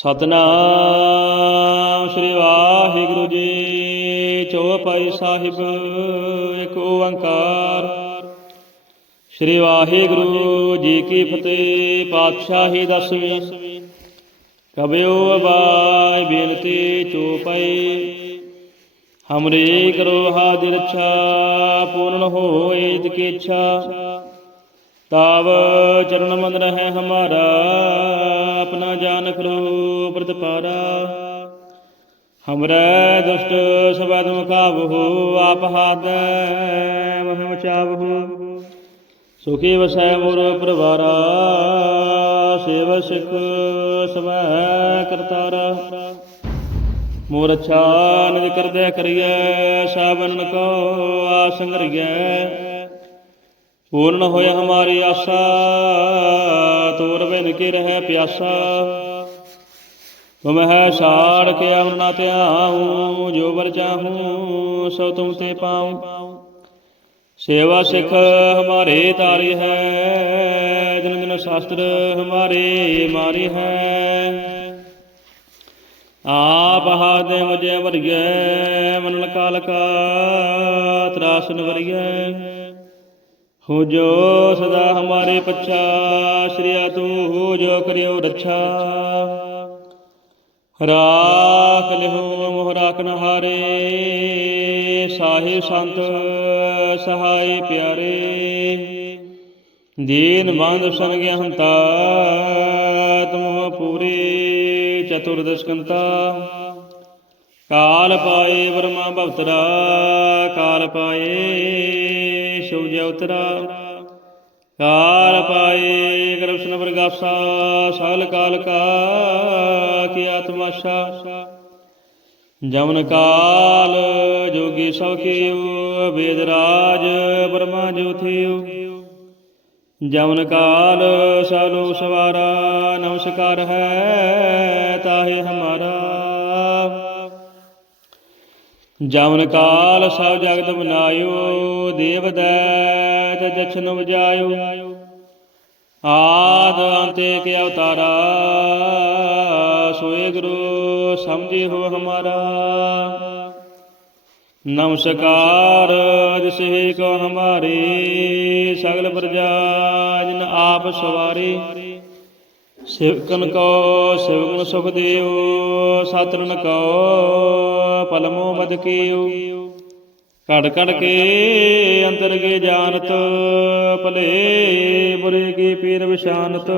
ਸਤਨਾਮ ਸ੍ਰੀ ਵਾਹਿਗੁਰੂ ਜੀ। ਚੌਪਈ ਸਾਹਿਬ, ਇੱਕ ਓੰਕਾਰ। ਸ੍ਰੀ ਵਾਹਿਗੁਰੂ ਜੀ ਕੀ ਫਤਿਹ, ਪਾਤਸ਼ਾਹੀ ਦਸਵੀਂ। ਕਬਿਓ ਬਾਈ ਬੇਨਤੀ ਚੋਪਈ। ਹਮਰੇ ਕਰੋ ਹਾਜ਼ਿਰ ਰੱਛਾ ਪੂਰਨ ਹੋਏ ਕੀ ਇੱਛਾ। ਤਾਵ ਚਰਨ ਮਨ ਰਹੇ ਹਮਾਰਾ, ਆਪਣਾ ਜਾਨ ਕਰੋ ਪ੍ਰਤਪਾਰਾ ਹਮਰੇ ਦੁਸ਼ਟ ਸਬਦ ਮੁਕਾਬਹੂ, ਆਪ ਹਾਦ ਮਹਿ ਮਚਾਵਹੂ ਸੁਖੀ ਵਸੈ ਮੁਰ ਪਰਵਾਰਾ, ਸੇਵ ਸਿਖ ਸਮੈ ਕਰਤਾਰਾ। ਮੋਰ ਅੱਛਾ ਨਿਜ ਕਰਦੈ ਕਰੀਐ ਸਾਬਨ ਕੋ ਆਸੰਗਰੀਐ ਪੂਰਨ ਹੋਇਆ ਹਮਾਰੀ ਆਸਾ ਤੋਰ ਬਿਨ ਕੇ ਰਹਿ ਪਿਆਸਾ। ਤੁਮ ਹੈ ਸਾੜ ਕੇ ਅਮਰ ਨਾ ਧਿਆਉ, ਜੋ ਵਰ ਚਾਹੂੰ, ਸੋ ਤੁਮ ਤੇ ਪਾਉ। ਸੇਵਾ ਸਿਖ ਹਮਾਰੇ ਤਾਰੀ ਹੈ, ਜਨ ਜਨ ਸ਼ਾਸਤਰ ਹਮਾਰੇ ਮਾਰੀ ਹੈ। ਆਪ ਹਾਦੇ ਮੁਝੇ ਵਰਗੇ ਮਨ ਕਾਲ ਕਾ ਤਰਾਸਨ ਵਰਗੇ। ਹੋ ਜੋ ਸਦਾ ਹਮਾਰੇ ਪੱਛਾ ਸ਼੍ਰੀਆ ਤੂੰ ਹੋ ਜੋ ਕਰਿਓ ਰੱਛਾ। ਰਾਖ ਲਿਹੁ ਮੋਹ ਰਾਖਨ ਹਾਰੇ, ਸਾਹਿਬ ਸੰਤ ਸਹਾਈ ਪਿਆਰੇ। ਦੀਨ ਬੰਦ ਸੰਗ ਹੰਤਾ, ਤੁਮ ਪੂਰੇ ਚਤੁਰਦਸ਼ਕੰਤਾ ਕਾਲ ਪਾਏ ਬਰਮਾ ਭਵਤਰਾ, ਕਾਲ ਪਾਏ ਸੂਜ ਉਤਰਾ। ਕਾਲ ਪਾਏ ਕਰਪਸ਼ਨ ਪ੍ਰਗਾਸਾ, ਸਾਲ ਕਾਲ ਕਾ ਕੀ ਆਤਮਾਸ਼ਾ ਜਮਨ ਕਾਲ ਜੋਗੀ ਸਭ ਕੀਓ ਵੇਦ ਰਾਜ ਬ੍ਰਹਮਾ ਜੋਥਿਓ ਜਮਨ ਕਾਲ ਸਾਲੋ ਸਵਾਰਾ, ਨਮਸਕਾਰ ਹੈ ਤਾਹੇ ਹਮਾਰਾ। ਜਮਨ ਕਾਲ ਸਭ ਜਗਤ ਬਨਾਇਓ, ਦੇਵ ਦੈਤ ਜਛਨ ਵਜਾਇਓ। ਆਦ ਅੰਤੇ ਕੇ ਅਵਤਾਰਾ। ਸੋਏ ਗੁਰੂ ਸਮਝੀ ਹੋ ਹਮਾਰਾ ਨਮਸਕਾਰ ਜਿਸੇ ਕੋ ਹਮਾਰੇ, ਸਗਲ ਪ੍ਰਜਾ, ਜਨ ਆਪ ਸਵਾਰੀ। ਸਿਵਕਨ ਕੋ ਸਿਵਗੁਣ ਸੁਖ ਦੇਵ ਸਤਰਨ ਕੋ ਪਲਮੋ ਮਦ ਕੀਓ। ਘੜ ਘੜ ਕੇ ਅੰਦਰ ਕੇ ਜਾਣਤ, ਭਲੇ ਬੁਰੇ ਕੀ ਪੀਰ ਵਿਸ਼ਾਨਤ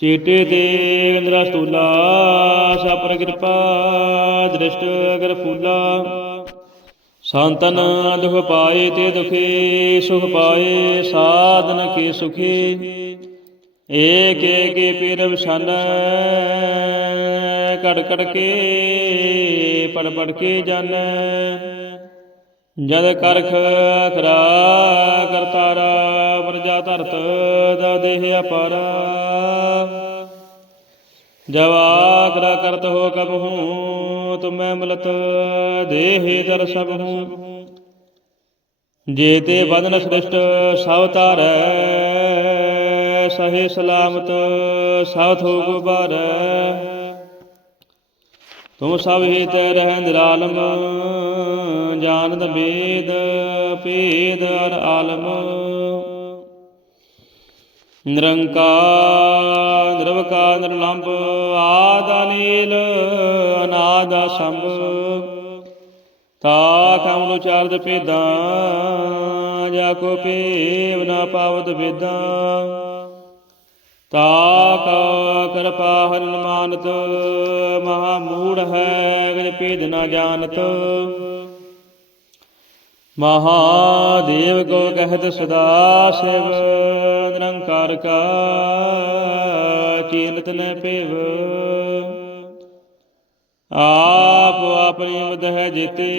ਚੇਟੇ ਤੇ ਅੰਦਰਾ ਸਤੂਲਾ ਸਾਪਰ ਕਿਰਪਾ, ਦ੍ਰਿਸ਼ਟ ਅਗਰ ਫੂਲਾ। ਸੰਤਨ ਦੁਖ ਪਾਏ ਤੇ ਦੁਖੀ, ਸੁਖ ਪਾਏ ਸਾਧਨ ਕੇ ਸੁਖੀ। ਏਕ ਏਕ ਪੀਰ ਵਿਸ਼ਨ ਕੜ ਕੜ ਕੇ ਪੜ ਪੜ ਕੇ ਜਾਣੈ ਜਦ ਕਰਖ ਖਰਾ ਕਰਤਾਰਾ ਪ੍ਰਜਾ ਧਰਤ ਦਾ ਦੇਹ ਅਪਾਰਾ। ਜਵਾਗਰਾ ਕਰਤ ਹੋ ਕਬ ਹੂੰ, ਤੁਮੈ ਮਲਤ ਦੇਹ ਦਰ ਸਭ ਹੂੰ। ਜੇ ਤੇ ਬਦਨ ਸ੍ਰਿਸ਼ਟ ਸਭ ਤਾਰੈ ਸਹੇ ਸਲਾਮਤ ਸਭ ਹੋ ਬਾਰੈ ਤੁਮ ਸਭ ਹੀ ਤੇ ਰਹਿ ਨਿਰਾਲਮ ਜਾਣਦ ਵੇਦ, ਭੇਦ ਅਰ ਆਲਮ। ਨਿਰੰਕਾਰ, ਨਿਰਵਕਾਰ ਨਿਰਲੰਭ ਆਦ ਅਨੀਲ, ਅਨਾਦ ਸੰਭ ਤਾ ਕਮਲ ਉਚਾਰਦ ਭੇਦਾਂ, ਜਾ ਕੋ ਪੇਵ ਨਾ ਪਾਵਤ ਵੇਦਾਂ। ਤਾ ਕਾ ਕਿਰਪਾ ਹਰਿ ਮਾਨਤ, ਮਹਾ ਮੂੜ ਹੈ ਗਜ ਭੇਦ ਨਾ ਜਾਣਤ। ਮਹਾਦੇਵ ਕੋ ਕਹਿਤ ਸਦਾ ਸਿਵ, ਨਿਰੰਕਾਰ ਕਾ ਚੀਨਤ ਨ ਪੇਵ। ਆਪ ਆਪਣੀ ਮਦ ਹੈ ਜੀਤੇ,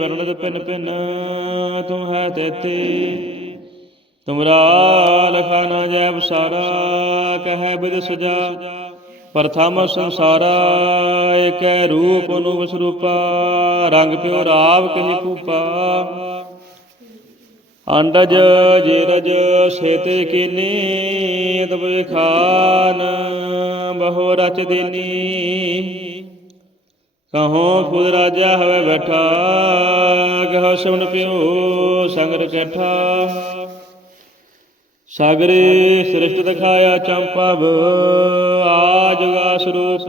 ਵਰਣਤ ਪਿਨ ਪਿਨ, ਤੁਮ ਹੈ ਤੇਤੇ। ਤੁਮਰਾ ਲਖਾ ਨਾ ਜੈ ਬਸਾਰਾ ਕਹੈ ਬਿਦ ਸਜਾ। ਪ੍ਰਥਮ ਸੰਸਾਰਾ, ਏਕੈ ਰੂਪ ਨੂੰ ਸਰੂਪਾ, ਰੰਗ ਪਿਓ ਰਾਵ ਕਹੀ ਕੂਪਾ। ਅੰਡਜ ਜੇਰਜ ਸੇਤੇ ਕੀਨੀ, ਤਬ ਖਾਨ ਬਹੁ ਰਚ ਦੇਨੀ। ਕਹੋ ਖੁਦ ਰਾਜਾ ਹਵੇ ਬੈਠਾ, ਕਹੋ ਸੁਣ ਪਿਓ ਸੰਗਰ ਕੈਠਾ। ਸਾਗਰੇ ਸ੍ਰਿਸ਼ਟ ਦਿਖਾਇਆ ਚੰਪਵ ਆਜਗਾ ਸਰੂਪ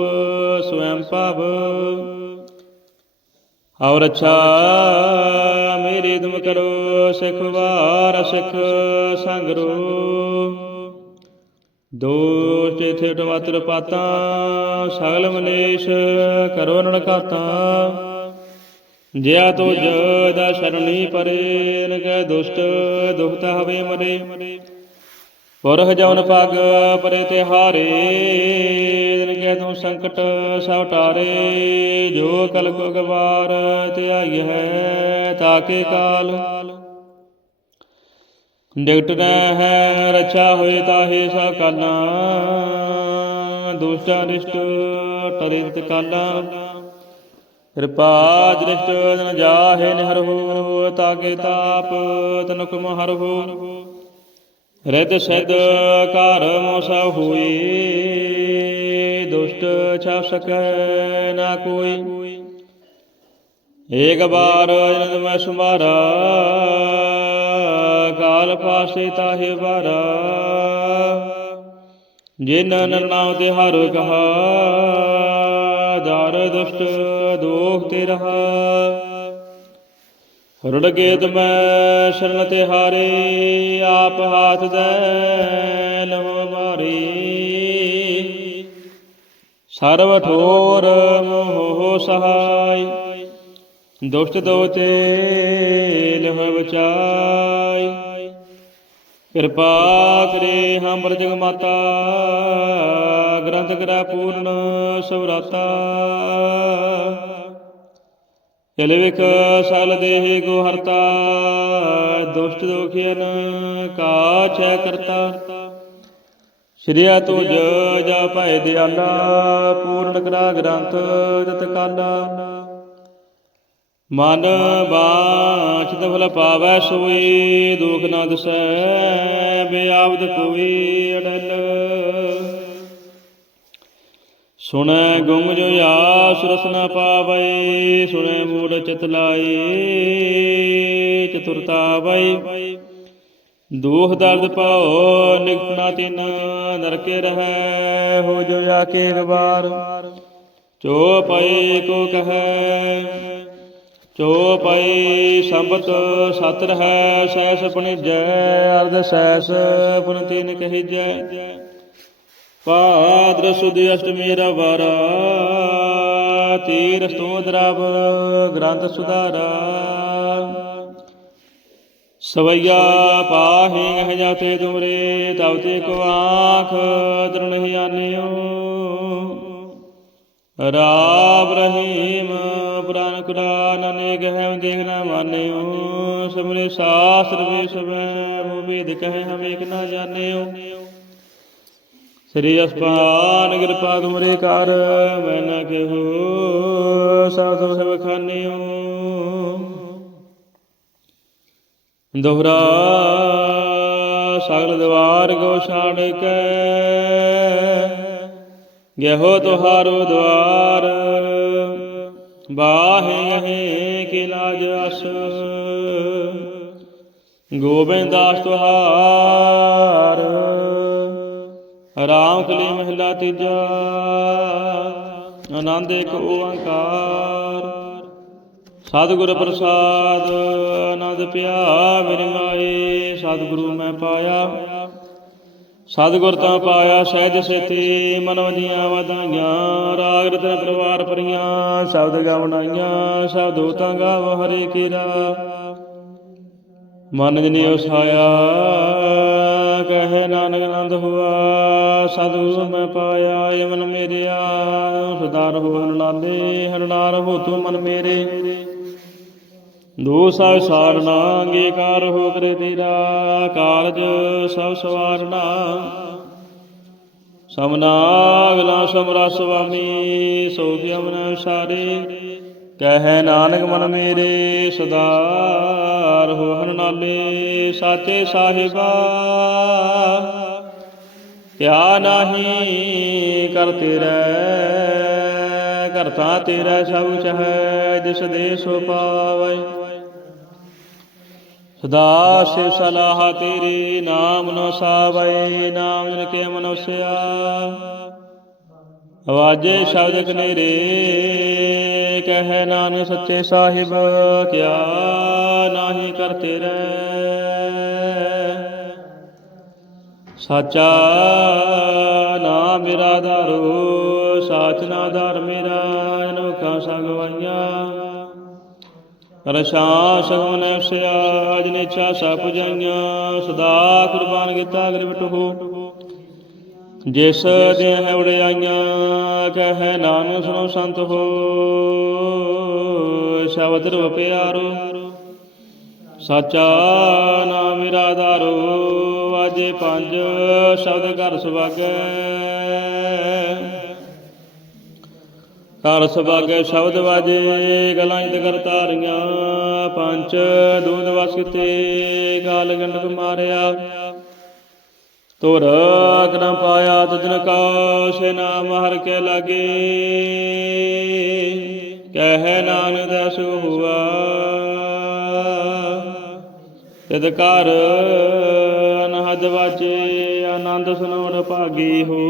ਸਵੈੰ ਭਵ। ਔਰ ਅੱਛਾ, ਮੇਰੇ ਤੁਮ ਕਰੋ ਸਿਖ ਵਾਰ ਸਿਖ ਸੰਗਰੋ। ਦੋਸ਼ ਤੇਥੇ ਟਮਾਤਰ ਪਾਤਾ, ਸਗਲ ਮਲੇਸ਼ ਕਰੋ ਨਨਕਾਤਾ। ਜਿਆ ਤੋ ਜਦਾ ਸ਼ਰਣੀ ਪਰੇ ਨ ਕੈ ਦੁਸ਼ਟ ਦੁਖਤ ਹਵੇ ਮਰੇ। ਪੁਰਖ ਜਉਨ ਪਗ ਪਰੇ ਤੇ ਹਾਰੇ ਦਿਨ ਕੈ ਤੂੰ ਸੰਕਟ ਸਭ ਟਾਰੇ ਜੋ ਕਲ ਕੋ ਗਵਾਰ ਤੇ ਆਈ ਹੈ ਤਾਕੇ ਕਾਲ। ਡਿਗਟ ਰਹਿ ਹੈ, ਰਛਾ ਹੋਏ ਤਾਹੇ ਸਾ ਕਾਲਾ ਦੁਸ਼ਟਾ ਰਿਸ਼ਟ ਟਰਿਤ ਕਾਲਾ ਕਿਰਪਾ ਦ੍ਰਿਸ਼ਟ ਜਨ ਜਾਹੇ ਨਿਹਰ ਹੋ ਤਾਕੇ ਤਾਪ ਤਨੁਕ ਮਹਰ ਹੋ ਰਿਤ ਸਿਧ ਘਰ ਮੋਸਾ ਹੋਈ, ਦੁਸ਼ਟ ਛਾਪ ਸਕੈ ਨਾ ਕੋਈ। ਏਕ ਬਾਰ ਜਨਦ ਮੈਂ ਸੁਮਾਰਾ ਕਾਲ ਪਾਸੇ ਤਾਹੇ ਬਾਰਾ ਜਿਨ ਨਰਨਾਉ ਤੇ ਹਰ ਕਹਾ, ਦਰ ਦੁਸ਼ਟ ਦੋਖ ਤੇ ਰਹਾ। ਹਰੜ ਗੇਤ ਮੈਂ ਸ਼ਰਨ ਤੇ ਹਾਰੇ, ਆਪ ਹਾਥ ਦੇ ਲਵ ਮਾਰੀ। ਸਰਵ ਠੋਰ ਮੋਹ ਸਹਾਈ, ਦੁਸ਼ਟ ਦੋਤੇ ਲਹ ਬਚਾਈ ਕਿਰਪਾ ਕਰੇ ਹਮਰ ਜਗ ਮਾਤਾ, ਗ੍ਰੰਥ ਕਰਾ ਪੂਰਨ ਸਵਰਾਤਾ। ਚਲ ਵਿਖ ਸਲ ਦੇਹ ਗੋ ਹਰਤਾ ਦੁਸ਼ਟ ਦੋਖਿਆਨ ਕਾਛੈ ਕਰਤਾ। ਸ਼੍ਰੀਆ ਤੁਜ ਜਾ ਭੈ ਦਿਆਲਾ, ਪੂਰਨ ਕਰਾ ਗ੍ਰੰਥ ਤਤ ਕਾਲਾ। ਮਨ ਬਾਛ ਫਲ ਪਾਵੈ ਸੋਈ, ਦੁਖ ਨਾ ਦਸੈ ਬਿਆਵਦ ਕੋਈ ਅਡਲ ਸੁਣੈ ਗੁੰਗ ਜੋ ਆਸ ਰਸ ਨਾ ਪਾਵੈ, ਸੁਣੈ ਮੂੜ ਚਿਤ ਲਾਏ, ਚਤੁਰਤਾ ਵੈ। ਦੁਖ ਦਰਦ ਪਾਓ ਨਿਕਟਣਾ ਤਿਨ, ਨਰਕੇ ਰਹੈ, ਹੋ ਜੋ ਜਾ ਕੇ ਇੱਕ ਚੋ ਪਈ ਕੋ ਕਹੈ, ਚੋ ਪਈ ਸੰਬਤ ਸਤ ਰਹੈ ਸੈਸ ਪਣਿਜੈ, ਅਰਧ ਸੈਸ ਪੁਨ ਤਿਨ ਕਹੀਜੈ। ਭਾਦਰ ਸੁਦੀ ਅਸ਼ਟਮੀ ਰਵਾਰਾ, ਤੀਰ ਸਤੋਦਰਵ ਗ੍ਰੰਥ ਸੁਧਾਰਾ। ਸਵਈਆ ਪਾਹੇ ਗਹ ਜਾਤੇ ਤੁਮਰੇ, ਤਵ ਤੇ ਕੋ ਆਖ ਦਰੁਣ ਹਿਆਨਿਓ ਰਾਮ ਰਹੀਮ ਪੁਰਾਨ ਕੁਰਾਨ ਅਨੇਕ ਹੈ ਦੇਖ ਨਾ ਮਾਨਿਓ। ਸਮਰੇ ਸਾਸਤਰ ਵੇ ਸਵੈ ਮੋ ਵੇਦ ਕਹੇ ਹਮ ਏਕ ਨਾ ਜਾਣਿਓ। ਸ੍ਰੀ ਅਸਪਾਨ ਕਿਰਪਾ ਤੁਮਰੇ ਕਰ, ਮੈਂ ਨਾ ਕਹੋ ਸਾਧੂ ਸਭ ਖਾਨਿਓ ਦੋਹਰਾ ਸਗਲ ਦਵਾਰ ਗੋ ਛਾੜ ਕੇ, ਗਹਿਓ ਤੁਹਾਰੋ ਦਵਾਰ, ਬਾਹੇ ਕੀ ਲਾਜ ਅਸ। ਗੋਬਿੰਦ ਦਾਸ ਤੁਹਾਰ ਰਾਮ ਕਲੀ ਮਹਿਲਾ ਤੀਜਾ, ਆਨੰਦ ਇੱਕ ਓੰਕਾਰ ਸਤਿਗੁਰ ਪ੍ਰਸਾਦ ਆਨੰਦ ਪਿਆ ਮੇਰੇ ਮਾਏ, ਸਤਿਗੁਰੂ ਮੈਂ ਪਾਇਆ। ਸਤਿਗੁਰ ਤਾਂ ਪਾਇਆ ਸਹਿਜ ਸੇਤੀ, ਮਨ ਵਜੀਆਂ ਵਧਾਈਆਂ, ਰਾਗ ਰਤਨ ਪਰਿਵਾਰ ਪਰੀਆਂ ਸ਼ਬਦ ਗਵਣਾਈਆਂ, ਸ਼ਬਦ ਤਾਂ ਗਾਵ ਹਰੇ ਕੀਰਾ। ਮਨ ਜਨੀ ਉਸਾਇਆ, ਕਹੇ ਨਾਨਕ ਆਨੰਦ ਹੁਆ, ਸਤਿਗੁਰੂ ਮੈਂ ਪਾਇਆ ਏ ਮਨ ਮੇਰਿਆ। ਸੁਦਾਰ ਹੋ ਨਾਲੇ ਹਰਨਾਰ ਹੋ ਤੂੰ ਮਨ ਮੇਰੇ। ਦੋ ਸਾ ਸਾਰਨਾ, ਅੰਗੀਕਾਰ ਹੋ ਕਰੇ ਤੇਰਾ, ਕਾਰਜ ਸਭ ਸਵਾਰਨਾ। ਸਮਨਾਗਲਾ ਸਮਰਾ ਸੁਆਮੀ ਸੋ ਅਮਨ ਸਾਰੇ ਕਹੈ ਨਾਨਕ ਮਨ ਮੇਰੇ, ਸਦਾ ਹੋ ਹਰ ਨਾਲੇ ਸਾਚੇ ਸਾਹਿਬਾ। ਕਿਆ ਨਾਹੀ, ਕਰ ਤੇਰਾ ਕਰਤਾ ਤੇਰਾ ਸਭ ਚਹੈ, ਜਿਸ ਦੇ ਸੋ ਪਾਵੈ। ਸਦਾ ਸਿਵ ਸਲਾਹ ਤੇਰੀ ਨਾਮ ਨੋ ਸਾਵੈ, ਨਾਮ ਜਨ ਕੇ ਮਨੁਸਿਆ। ਆਵਾਜੇ ਸ਼ਬਦ ਕਨੇਰੇ ਕਹਿ ਨਾਨਕ ਸੱਚੇ ਸਾਹਿਬ, ਕਿਆ ਨਾਹੀ ਕਰ ਤੇਰੇ। ਸਾਚਾ ਨਾਮ ਮੇਰਾ ਧਾਰੋ ਸਾਚ ਨਾ ਧਾਰ ਮੇਰਾ, ਅਨੋਖਾ ਸਗਵਾਈਆਂ ਰਸ਼ਾ ਸਗਮਨ ਸਿਆ ਜਿਨੇ ਚਾ ਸਾ ਪੁਜਾਈਆਂ। ਸਦਾ ਕੁਰਬਾਨ ਕੀਤਾ ਗ੍ਰਿਵਟ ਹੋ ਜਿਸ ਦੇ ਹੈ ਉੜਾਈਆਂ ਕਹੈ ਨਾਨਕ ਸੁਨੋ ਸੰਤ ਹੋ। ਸ਼ਬਦ ਰੂਪ ਪਿਆਰੋ, ਸਾਚਾ ਨਾਮ ਮੇਰਾ ਧਾਰੋ ਵਾਜੇ ਪੰਜ ਸ਼ਬਦ ਘਰ ਸੁਭਾਗੈ। ਘਰ ਸੁਭਾਗੈ ਸ਼ਬਦ ਵਾਜੇ, ਗਲਾਂ ਜਿਤ ਕਰ ਤਾਰੀਆਂ। ਪੰਜ ਦੂਦ ਵਸ ਕਿਤੇ, ਗਾਲ ਗੰਡਕ ਮਾਰਿਆ। ਤੁਰ ਕਨ ਪਾਇਆ ਤਜਨ ਕਾ ਸੇ ਨਾਮ ਹਰ ਕੇ ਲਾਗੇ। ਕਹਿ ਨਾਨਕ ਦਸ ਹੁਆ ਤਿਦ ਕਰ ਅਨਹਦ ਵਾਚੇ, ਆਨੰਦ ਸੁਨੋਰ ਭਾਗੀ ਹੋ।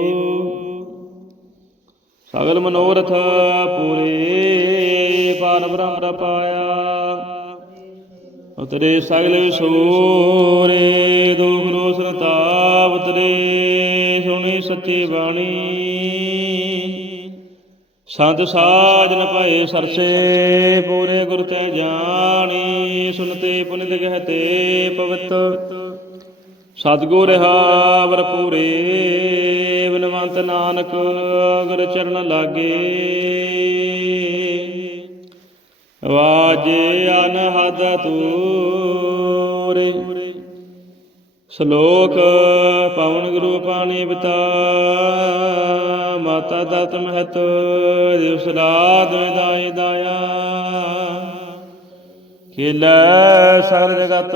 ਸਗਲ ਮਨੋਰਥ ਪੂਰੇ, ਪਾਰ ਬ੍ਰਹਮ ਪ੍ਰਪਾਇਆ ਉਤਰੇ ਸਗਲ ਸੂਰੇ ਦੁਖ ਰੋਸ ਰਤਾਪ ਉਤਰੇ, ਸੁਣੀ ਸੱਚੀ ਬਾਣੀ। ਸੰਤ ਸਾਜਨ ਭਾਏ ਸਰਸੇ, ਪੂਰੇ ਗੁਰ ਤੇ ਜਾਣੀ, ਸੁਨਤੇ ਪੁਨਿਤ ਕਹਤੇ ਪਵਿੱਤ। ਸਤਿਗੁਰ ਹਾਵਰ ਪੂਰੇ ਬਿਨਵੰਤ ਨਾਨਕ ਗੁਰ ਚਰਨ ਲਾਗੇ। ਵਾਜੇ ਅਨਹਦ ਤੂਰੇ। ਸ਼ਲੋਕ ਪਵਨ ਗੁਰੂ ਪਾਣੀ ਪਿਤਾ ਮਾਤਾ ਦਤ ਮਹਤ ਦਿਵਸ ਰਾਤ ਵਿਦਾਈ ਦਾਇਆ। ਖੇਲੇ ਸਰ ਜਗਤ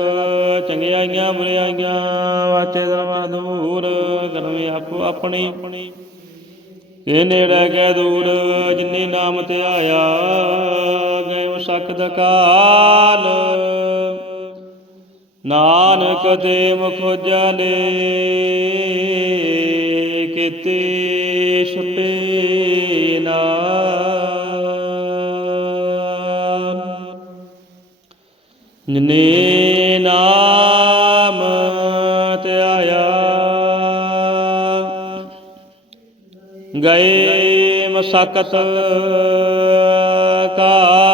ਚੰਗਿਆਈਆਂ ਬੁਰਿਆਈਆਂ, ਵਾਚੇ ਧਰਮ ਦੂਰ, ਕਰਮੇ ਆਪੋ ਆਪਣੀ। ਇਹ ਨੇੜੇ ਗਏ ਦੂਰ, ਜਿਨੇ ਨਾਮ ਤੇ ਆਇਆ। ਸਕਦ ਕਾਲ। ਨਾਨਕ ਦੇ ਮੁਖ ਜਲੇ ਕਿਤੇ ਛੁਟੇ ਨਾ। ਜਿਨੇ ਨਾਮ ਤੇ ਆਇਆ, ਗਏ ਮਸਕਤ ਕਾਲ।